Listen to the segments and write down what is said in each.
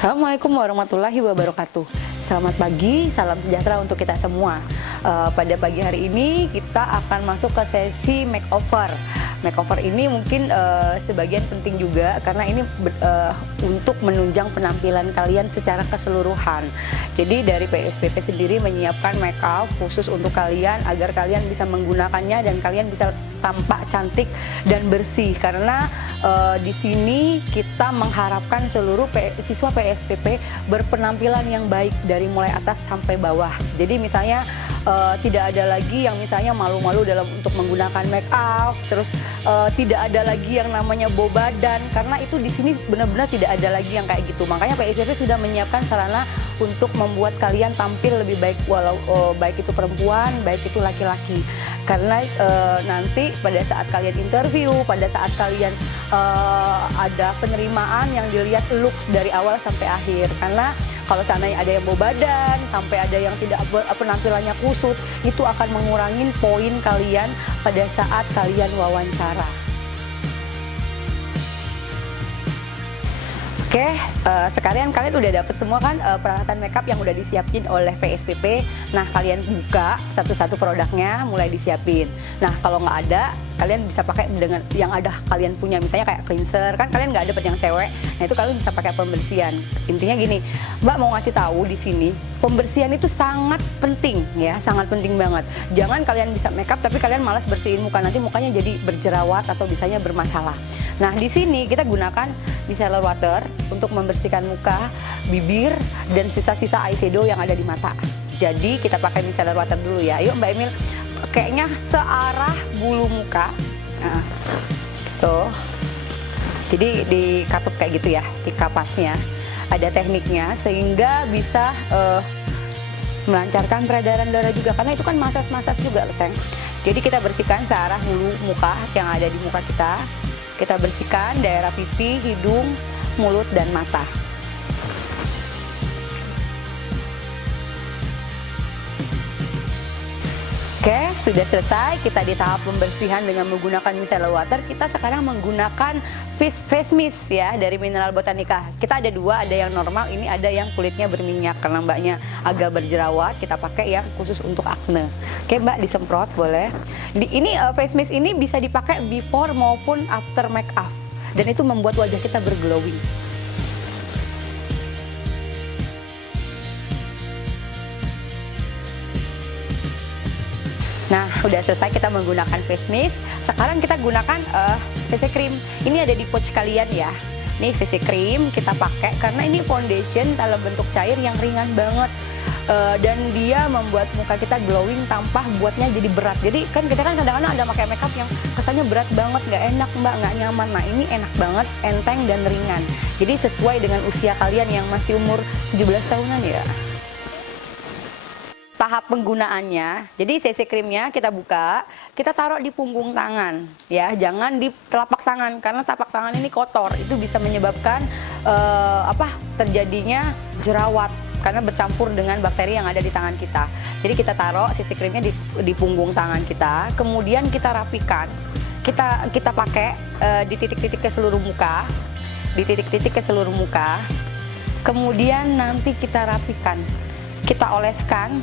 Assalamualaikum warahmatullahi wabarakatuh. Selamat pagi, salam sejahtera untuk kita semua. Pada pagi hari ini kita akan masuk ke sesi makeover. Makeover ini mungkin sebagian penting juga karena ini untuk menunjang penampilan kalian secara keseluruhan. Jadi dari PSPP sendiri menyiapkan make up khusus untuk kalian agar kalian bisa menggunakannya dan kalian bisa tampak cantik dan bersih, karena di sini kita mengharapkan seluruh siswa PSPP berpenampilan yang baik dari mulai atas sampai bawah. Jadi misalnya tidak ada lagi yang misalnya malu-malu dalam untuk menggunakan make up, terus tidak ada lagi yang namanya bau badan, karena itu di sini benar-benar tidak ada lagi yang kayak gitu. Makanya PSPP sudah menyiapkan sarana untuk membuat kalian tampil lebih baik, walau baik itu perempuan, baik itu laki-laki. Karena nanti pada saat kalian interview, pada saat kalian ada penerimaan yang dilihat looks dari awal sampai akhir. Karena kalau seandainya ada yang bau badan, sampai ada yang tidak penampilannya kusut, itu akan mengurangi poin kalian pada saat kalian wawancara. Oke, sekalian kalian udah dapet semua kan peralatan makeup yang udah disiapin oleh PSPP. Nah, kalian buka satu-satu produknya, mulai disiapin. Nah, kalau nggak ada, kalian bisa pakai dengan yang ada kalian punya, misalnya kayak cleanser, kan kalian nggak dapet yang cewek. Nah, itu kalian bisa pakai pembersihan. Intinya gini, Mbak mau ngasih tahu di sini, pembersihan itu sangat penting ya, sangat penting banget. Jangan kalian bisa makeup tapi kalian malas bersihin muka, nanti mukanya jadi berjerawat atau bisanya bermasalah. Nah, di sini kita gunakan micellar water untuk membersihkan muka, bibir, dan sisa-sisa eyeshadow yang ada di mata. Jadi kita pakai micellar water dulu ya. Yuk Mbak Emil, kayaknya searah bulu muka. Nah, tuh. Jadi dikatup kayak gitu ya, di kapasnya. Ada tekniknya sehingga bisa melancarkan peredaran darah juga, karena itu kan masas-masas juga loh sayang. Jadi kita bersihkan searah bulu muka yang ada di muka kita. Kita bersihkan daerah pipi, hidung, mulut, dan mata. Oke, sudah selesai. Kita di tahap pembersihan dengan menggunakan micellar water. Kita sekarang menggunakan face mist ya dari Mineral Botanica. Kita ada dua, ada yang normal, ini ada yang kulitnya berminyak karena mbaknya agak berjerawat. Kita pakai yang khusus untuk akne. Oke Mbak, disemprot boleh. Ini face mist ini bisa dipakai before maupun after make up, dan itu membuat wajah kita berglowing. Nah, udah selesai kita menggunakan face mist. Sekarang kita gunakan CC cream. Ini ada di pouch kalian ya. Nih CC cream kita pakai karena ini foundation dalam bentuk cair yang ringan banget. Dan dia membuat muka kita glowing tanpa buatnya jadi berat. Jadi kan kita kan kadang-kadang ada pakai makeup yang kesannya berat banget, nggak enak Mbak, nggak nyaman. Nah, ini enak banget, enteng dan ringan. Jadi sesuai dengan usia kalian yang masih umur 17 tahunan ya. Tahap penggunaannya, jadi CC creamnya kita buka, kita taruh di punggung tangan ya, jangan di telapak tangan karena telapak tangan ini kotor, itu bisa menyebabkan terjadinya jerawat karena bercampur dengan bakteri yang ada di tangan kita. Jadi kita taruh CC creamnya di punggung tangan kita, kemudian kita rapikan, kita pakai di titik-titik ke seluruh muka, kemudian nanti kita rapikan, kita oleskan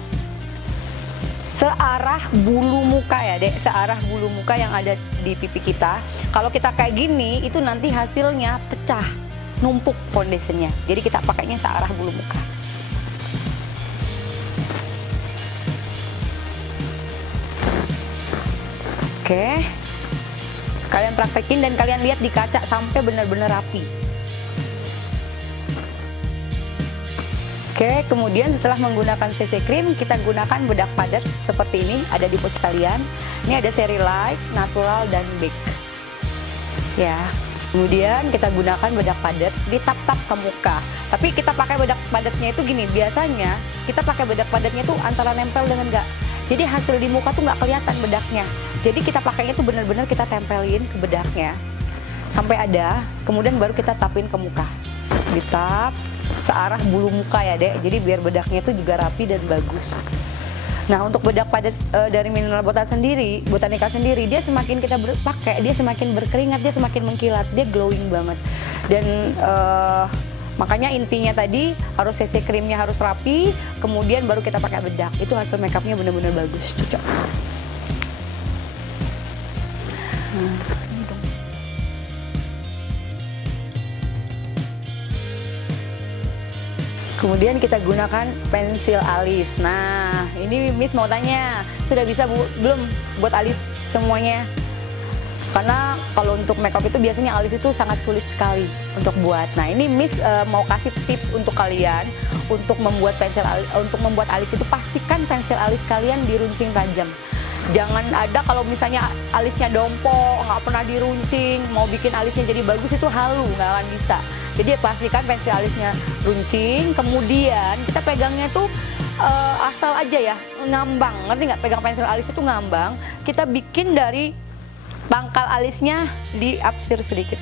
searah bulu muka ya dek, searah bulu muka yang ada di pipi kita. Kalau kita kayak gini, itu nanti hasilnya pecah, numpuk foundationnya. Jadi kita pakainya searah bulu muka. Oke, kalian praktekin dan kalian lihat di kaca sampai benar-benar rapi. Oke, kemudian setelah menggunakan CC cream, kita gunakan bedak padat seperti ini, ada di pouch kalian. Ini ada seri light, natural, dan big. Ya, kemudian kita gunakan bedak padat di tap-tap ke muka. Tapi kita pakai bedak padatnya itu gini, biasanya kita pakai bedak padatnya itu antara nempel dengan enggak. Jadi hasil di muka tuh nggak kelihatan bedaknya. Jadi kita pakainya tuh benar-benar kita tempelin ke bedaknya sampai ada, kemudian baru kita tapin ke muka. Ditap searah bulu muka ya dek, jadi biar bedaknya itu juga rapi dan bagus. Nah, untuk bedak padat dari Mineral Botanica sendiri, dia semakin kita pakai, dia semakin berkeringat, dia semakin mengkilat, dia glowing banget. Dan Makanya intinya tadi harus CC krimnya harus rapi, kemudian baru kita pakai bedak. Itu hasil makeupnya bener-bener bagus, cocok. Nah, ini dong. Kemudian kita gunakan pensil alis. Nah, ini Miss mau tanya, sudah bisa belum buat alis semuanya? Karena kalau untuk makeup itu biasanya alis itu sangat sulit sekali untuk buat. Nah, ini Miss mau kasih tips untuk kalian untuk membuat alis itu, pastikan pensil alis kalian diruncing tajam. Jangan ada kalau misalnya alisnya dompo, nggak pernah diruncing, mau bikin alisnya jadi bagus itu halu, nggak akan bisa. Jadi pastikan pensil alisnya runcing, kemudian kita pegangnya tuh asal aja ya, ngambang. Ngerti nggak? Pegang pensil alis itu ngambang. Kita bikin dari pangkal alisnya diapsir sedikit.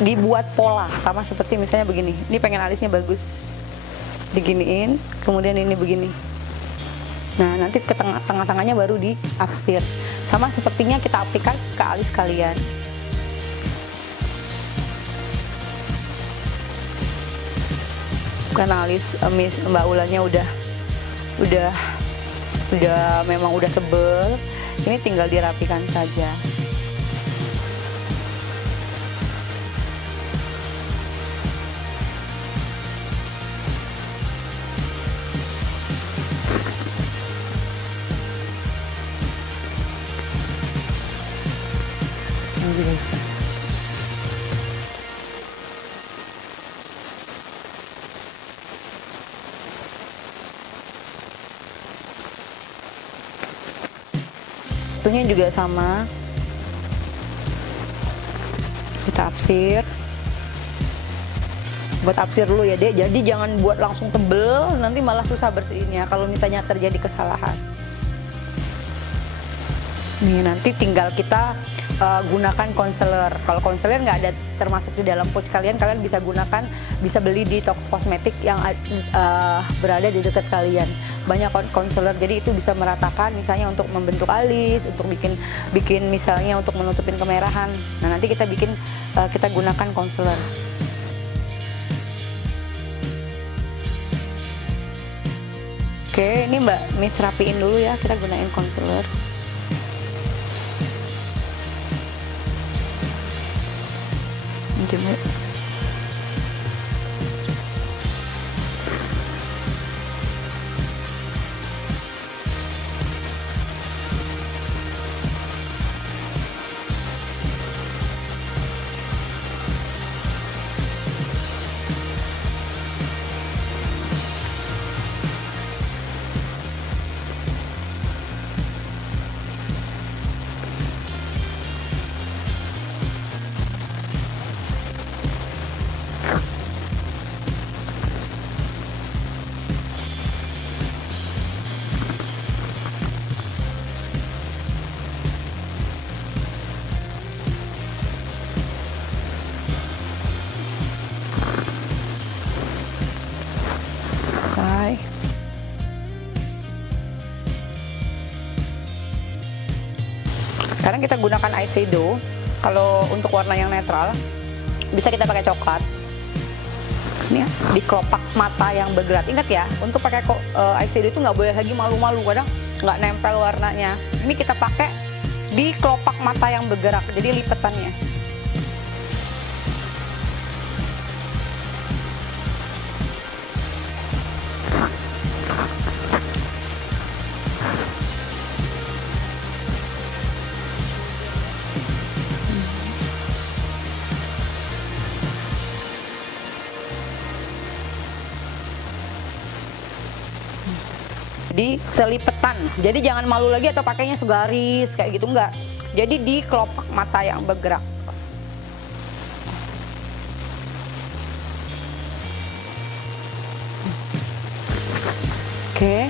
Dibuat pola, sama seperti misalnya begini. Ini pengen alisnya bagus. Diginiin, kemudian ini begini. Nah, nanti ke tengah-tengahnya baru diapsir. Sama sepertinya kita aplikan ke alis kalian. Karena alis Miss Mbak Ulannya udah memang udah tebel, ini tinggal dirapikan saja. Ini juga bisa. Satunya juga sama, kita apsir. Buat apsir dulu ya Dek, jadi jangan buat langsung tebel, nanti malah susah bersihinnya kalau misalnya terjadi kesalahan. Nih, nanti tinggal kita gunakan concealer. Kalau concealer nggak ada termasuk di dalam pouch kalian bisa gunakan, bisa beli di toko kosmetik yang berada di dekat kalian. Banyak concealer, jadi itu bisa meratakan, misalnya untuk membentuk alis, untuk bikin misalnya untuk menutupin kemerahan. Nah, nanti kita gunakan concealer. Oke, ini Mbak Miss rapiin dulu ya, kita gunain concealer. Jemur. Selesai. Sekarang kita gunakan eyeshadow. Kalau untuk warna yang netral, bisa kita pakai coklat. Ini ya, di kelopak mata yang bergerak. Ingat ya, untuk pakai eyeshadow itu nggak boleh lagi malu-malu, kadang nggak nempel warnanya. Ini kita pakai di kelopak mata yang bergerak, jadi lipetannya. Jadi selipetan, jadi jangan malu lagi atau pakainya segaris kayak gitu, enggak. Jadi di kelopak mata yang bergerak. Oke,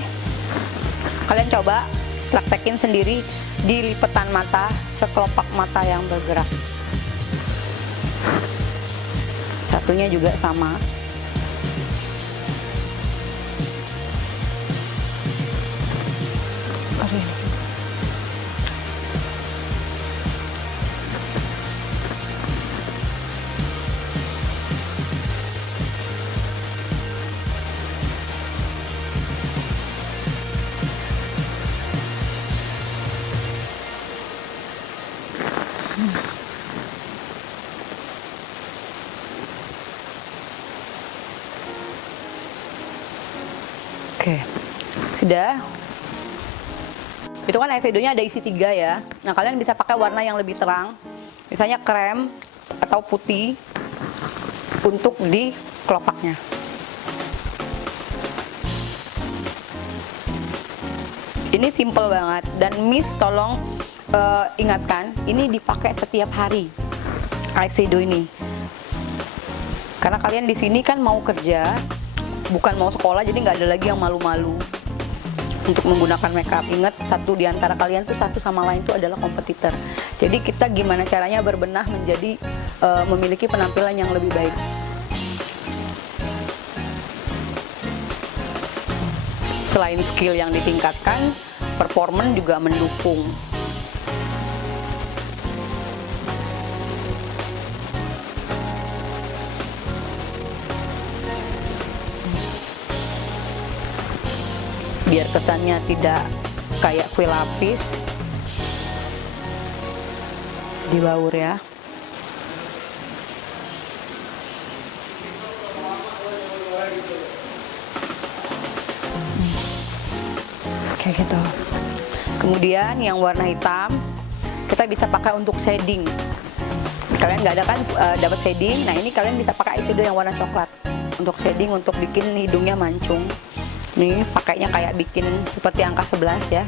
kalian coba praktekin sendiri di lipetan mata, sekelopak mata yang bergerak. Satunya juga sama. Oke, sudah. Itu kan eyeshadow-nya ada isi 3 ya. Nah, kalian bisa pakai warna yang lebih terang, misalnya krem atau putih untuk di kelopaknya. Ini simple banget, dan Miss tolong ingatkan, ini dipakai setiap hari eyeshadow ini. Karena kalian di sini kan mau kerja, bukan mau sekolah, jadi nggak ada lagi yang malu-malu untuk menggunakan makeup. Ingat, satu di antara kalian tuh satu sama lain tuh adalah kompetitor. Jadi kita gimana caranya berbenah menjadi memiliki penampilan yang lebih baik. Selain skill yang ditingkatkan, performance juga mendukung. Biar kesannya tidak kayak kue lapis, dibaur ya. Kayak gitu. Kemudian yang warna hitam kita bisa pakai untuk shading. Kalian nggak ada kan dapat shading? Nah, ini kalian bisa pakai eyeshadow yang warna coklat untuk shading, untuk bikin hidungnya mancung. Ini pakainya kayak bikin seperti angka 11 ya.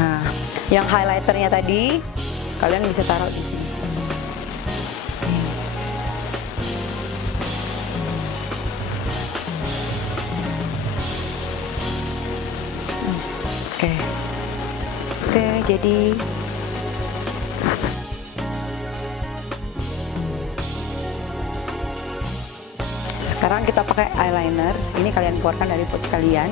Nah, yang highlighternya tadi kalian bisa taruh di sini. Oke, jadi sekarang kita pakai eyeliner. Ini kalian keluarkan dari pouch kalian.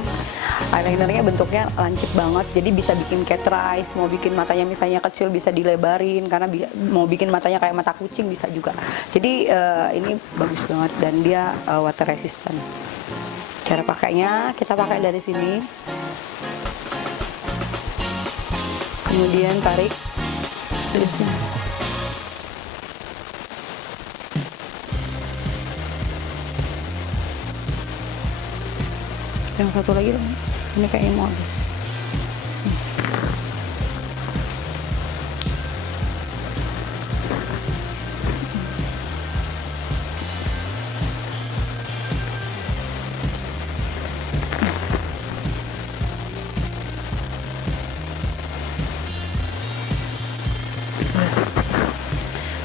Eyelinernya bentuknya lancip banget, jadi bisa bikin cat eyes. Mau bikin matanya misalnya kecil bisa dilebarin, karena mau bikin matanya kayak mata kucing bisa juga. Jadi ini bagus banget, dan dia water resistant. Cara pakainya, kita pakai dari sini, kemudian tarik dari sini. Yang satu lagi dong, ini kayaknya mau habis.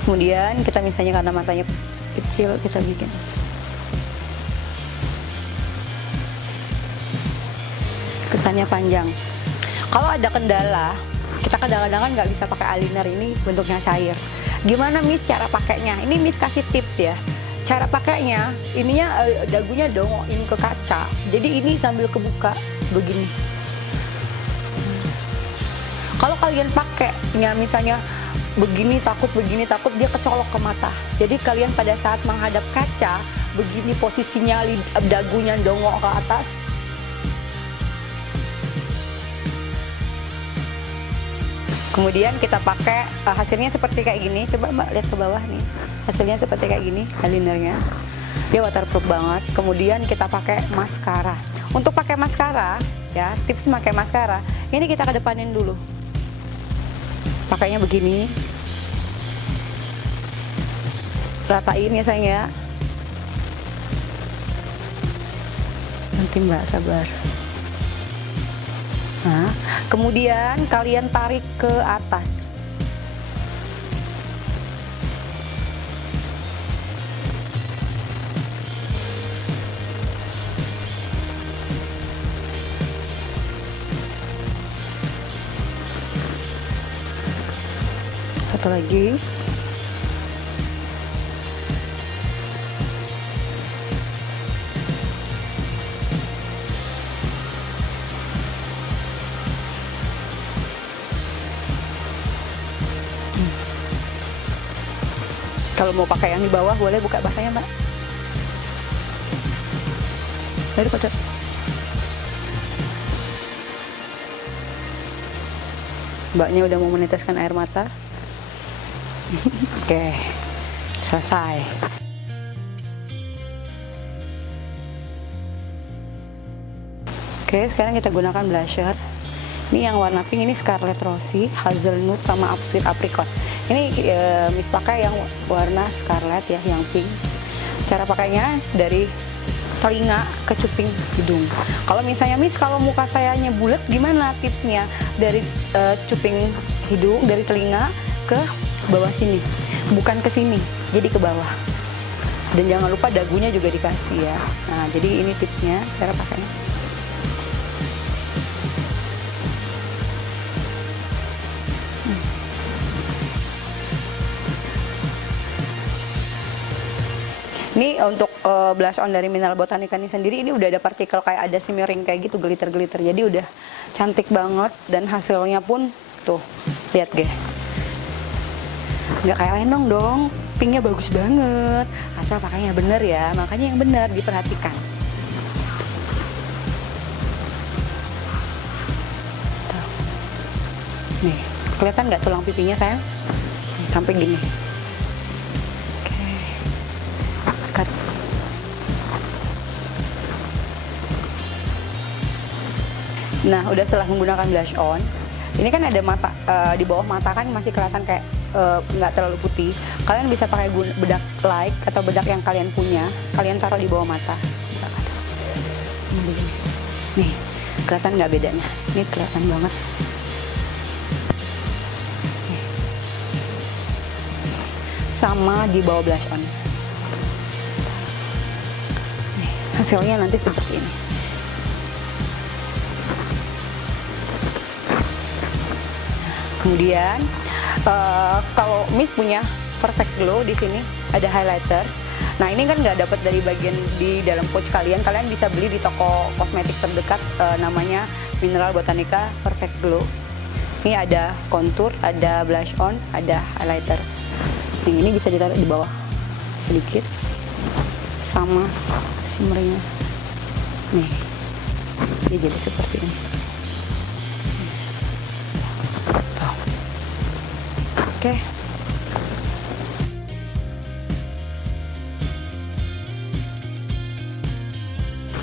Kemudian kita misalnya karena matanya kecil, kita bikin kesannya panjang. Kalau ada kendala, kita kadang-kadang kan nggak bisa pakai eyeliner, ini bentuknya cair. Gimana Miss cara pakainya? Ini Miss kasih tips ya. Cara pakainya, ininya dagunya dongokin ke kaca. Jadi ini sambil kebuka begini. Kalau kalian pakainya misalnya begini takut dia kecolok ke mata. Jadi kalian pada saat menghadap kaca begini posisinya, dagunya dongok ke atas. Kemudian kita pakai hasilnya seperti kayak gini. Coba Mbak lihat ke bawah nih, hasilnya seperti kayak gini eyelinernya. Dia waterproof banget. Kemudian kita pakai maskara. Untuk pakai maskara ya, tips pakai maskara ini kita kedepanin dulu, pakainya begini, ratain ya sayang ya. Nanti Mbak sabar. Nah, kemudian kalian tarik ke atas. Satu lagi. Kalau mau pakai yang di bawah boleh buka basahnya Mbak. Dari kocok. Mbaknya udah mau meneteskan air mata. Oke, selesai. Oke, sekarang kita gunakan blusher. Ini yang warna pink, ini Scarlet Rosy, Hazelnut sama Sweet Apricot. Ini Miss pakai yang warna Scarlet ya, yang pink. Cara pakainya dari telinga ke cuping hidung. Kalau misalnya Miss, kalau muka sayanya bulat, gimana tipsnya? Dari cuping hidung, dari telinga ke bawah sini, bukan ke sini, jadi ke bawah. Dan jangan lupa dagunya juga dikasih ya. Nah, jadi ini tipsnya cara pakainya. Ini untuk blush on dari Mineral Botanica ini sendiri, ini udah ada partikel kayak ada shimmering kayak gitu, glitter-glitter. Jadi udah cantik banget dan hasilnya pun tuh, lihat deh. Nggak kayak lenong dong, pinknya bagus banget. Asal pakainya bener ya, makanya yang bener diperhatikan. Tuh. Nih, kelihatan nggak tulang pipinya sayang? Nih, sampai gini. Nah, udah setelah menggunakan blush on, ini kan ada mata, di bawah mata kan masih kelihatan kayak nggak terlalu putih. Kalian bisa pakai bedak light atau bedak yang kalian punya, kalian taruh di bawah mata. Nih, kelihatan nggak bedanya? Ini kelihatan banget. Nih. Sama di bawah blush on. Nih, hasilnya nanti seperti ini. Kemudian kalau Miss punya Perfect Glow, di sini ada highlighter. Nah, ini kan nggak dapat dari bagian di dalam pouch kalian. Kalian bisa beli di toko kosmetik terdekat, namanya Mineral Botanica Perfect Glow. Ini ada contour, ada blush on, ada highlighter. Nih, ini bisa ditaruh di bawah sedikit, sama shimmernya. Nih, ini jadi seperti ini. Oke.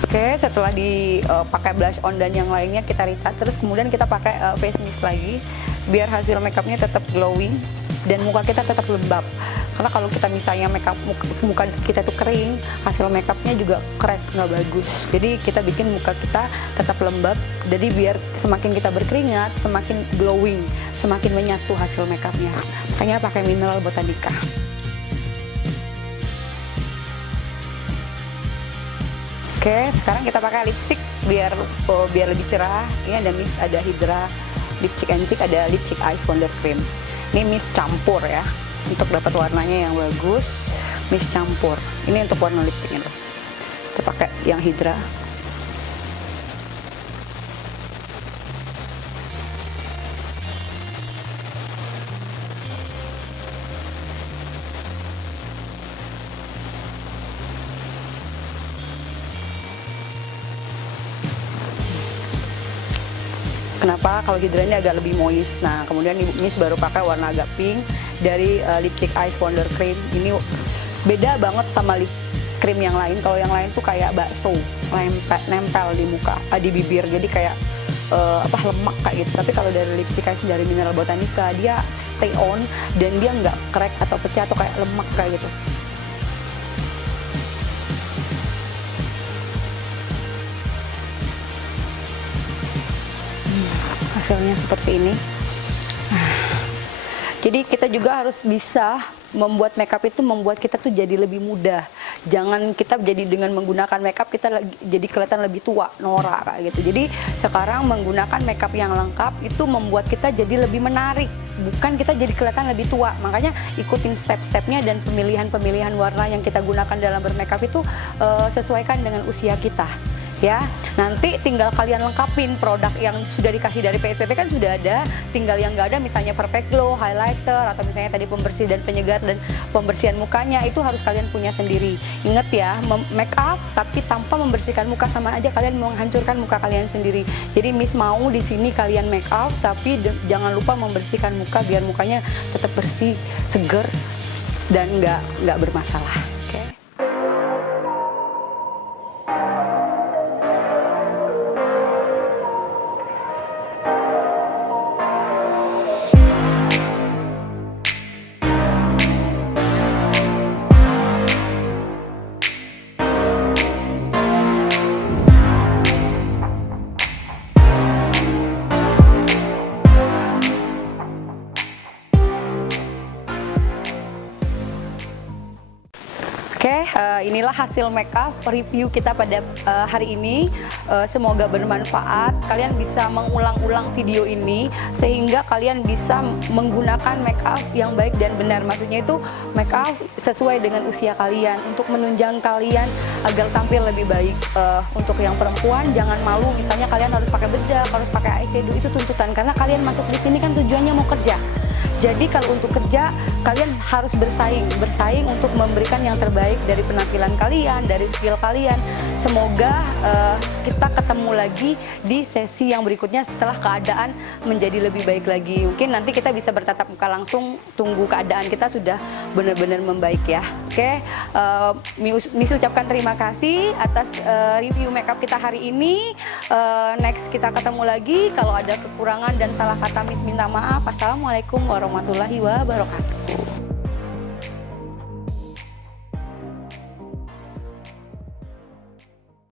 Oke, setelah dipakai blush on dan yang lainnya kita retouch, terus kemudian kita pakai face mist lagi biar hasil makeupnya tetap glowing dan muka kita tetap lembab. Karena kalau kita misalnya muka kita tuh kering, hasil makeupnya juga crack, nggak bagus. Jadi kita bikin muka kita tetap lembab. Jadi biar semakin kita berkeringat, semakin glowing, semakin menyatu hasil makeupnya. Makanya pakai Mineral Botanica. Oke, sekarang kita pakai lipstick biar lebih cerah. Ini ada Miss, ada Hydra Lip Cheek and Cheek, ada Lip Cheek Eyes Wonder Cream. Ini Miss campur ya, untuk dapat warnanya yang bagus. Miss campur. Ini untuk warna lipstiknya loh. Kita pakai yang Hydra. Kenapa? Kalau Hydra ini agak lebih moist. Nah, kemudian Ibu Miss baru pakai warna agak pink dari Lip Cheek Eyes Wonder Cream. Ini beda banget sama lip cream yang lain. Kalau yang lain tuh kayak bakso, nempel di muka, di bibir. Jadi kayak lemak kayak gitu. Tapi kalau dari Lip Cheek Eyes dari Mineral Botanica, dia stay on dan dia nggak crack atau pecah atau kayak lemak kayak gitu. Hasilnya seperti ini. Jadi kita juga harus bisa membuat makeup itu membuat kita tuh jadi lebih mudah. Jangan kita jadi dengan menggunakan makeup kita jadi kelihatan lebih tua, norak kayak gitu. Jadi sekarang menggunakan makeup yang lengkap itu membuat kita jadi lebih menarik, bukan kita jadi kelihatan lebih tua. Makanya ikutin step-stepnya dan pemilihan warna yang kita gunakan dalam bermakeup itu sesuaikan dengan usia kita. ya. Nanti tinggal kalian lengkapin produk yang sudah dikasih dari PSPP kan sudah ada, tinggal yang nggak ada misalnya Perfect Glow, highlighter, atau misalnya tadi pembersih dan penyegar dan pembersihan mukanya, itu harus kalian punya sendiri. Ingat ya, make up tapi tanpa membersihkan muka sama aja kalian menghancurkan muka kalian sendiri. Jadi Miss mau di sini kalian make up tapi jangan lupa membersihkan muka biar mukanya tetap bersih, seger, dan nggak bermasalah. Oke. Oke, inilah hasil makeup review kita pada hari ini. Semoga bermanfaat. Kalian bisa mengulang-ulang video ini sehingga kalian bisa menggunakan makeup yang baik dan benar. Maksudnya itu makeup sesuai dengan usia kalian untuk menunjang kalian agar tampil lebih baik. Untuk yang perempuan jangan malu, misalnya kalian harus pakai bedak, harus pakai eyeshadow, itu tuntutan karena kalian masuk di sini kan tujuannya mau kerja. Jadi kalau untuk kerja, kalian harus bersaing untuk memberikan yang terbaik dari penampilan kalian, dari skill kalian. Semoga kita ketemu lagi di sesi yang berikutnya setelah keadaan menjadi lebih baik lagi. Mungkin nanti kita bisa bertatap muka langsung, tunggu keadaan kita sudah benar-benar membaik ya. Oke, Miss ucapkan terima kasih atas review makeup kita hari ini. Next kita ketemu lagi. Kalau ada kekurangan dan salah kata Miss minta maaf. Assalamualaikum warahmatullahi wabarakatuh.